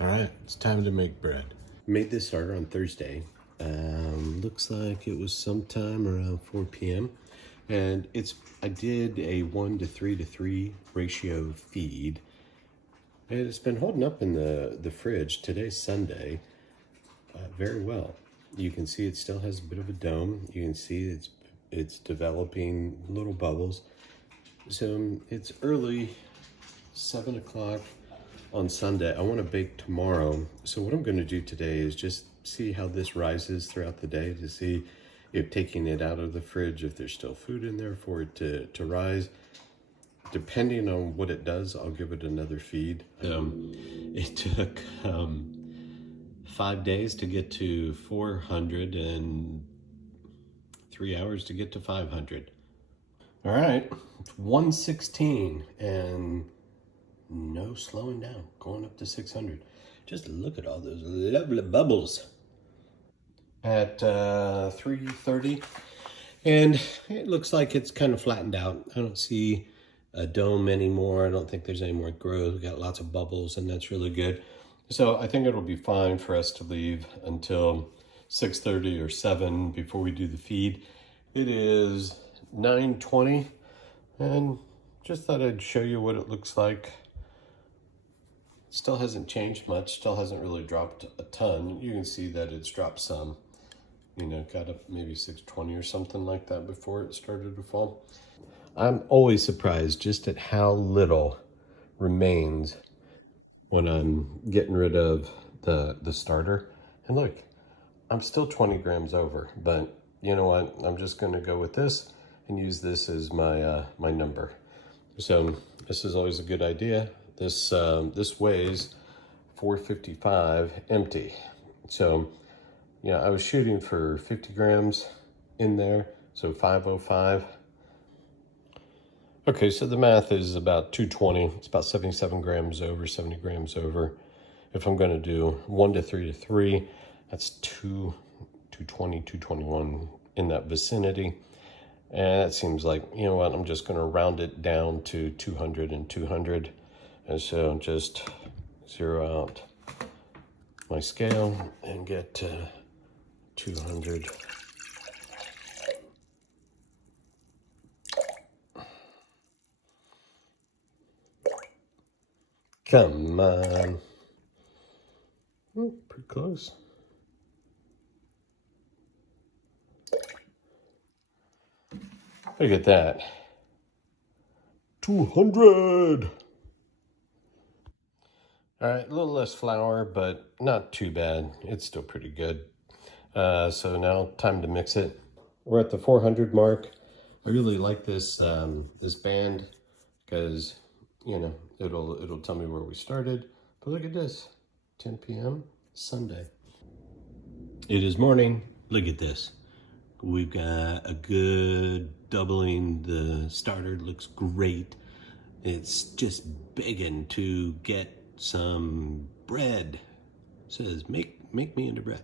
All right, it's time to make bread. Made this starter on Thursday. Looks like it was sometime around 4 p.m. And I did a 1:3 ratio feed. And it's been holding up in the fridge. Today's Sunday, very well. You can see it still has a bit of a dome. You can see it's developing little bubbles. So it's early, 7 o'clock on Sunday. I want to bake tomorrow. So what I'm going to do today is just see how this rises throughout the day to see if taking it out of the fridge, if there's still food in there for it to rise. Depending on what it does, I'll give it another feed. It took 5 days to get to 400 and 3 hours to get to 500. All right, it's 116 and no slowing down, going up to 600. Just look at all those lovely bubbles. At 3:30, and it looks like it's kind of flattened out. I don't see a dome anymore. I don't think there's any more growth. We got lots of bubbles, and that's really good. So I think it'll be fine for us to leave until 6:30 or 7 before we do the feed. It is 9:20, and just thought I'd show you what it looks like. Still hasn't changed much, still hasn't really dropped a ton. You can see that it's dropped some. You know, got up maybe 620 or something like that before it started to fall. I'm always surprised just at how little remains when I'm getting rid of the starter. And look, I'm still 20 grams over, but you know what? I'm just gonna go with this and use this as my my number. So this is always a good idea. This weighs 455 empty. So yeah, I was shooting for 50 grams in there, so 505. Okay, so the math is about 220. It's about 77 grams over, 70 grams over. If I'm going to do 1:3, that's 220, 221 in that vicinity. And that seems like, you know what, I'm just going to round it down to 200 and 200. And so just zero out my scale and get to 200. Come on. Pretty close. Look at that. 200. All right, a little less flour, but not too bad. It's still pretty good. So now time to mix it. We're at the 400 mark. I really like this this band because, you know, it'll tell me where we started. But look at this, 10 p.m. Sunday. It is morning. Look at this. We've got a good doubling. The starter looks great. It's just begging to get some bread. It says, make me into bread.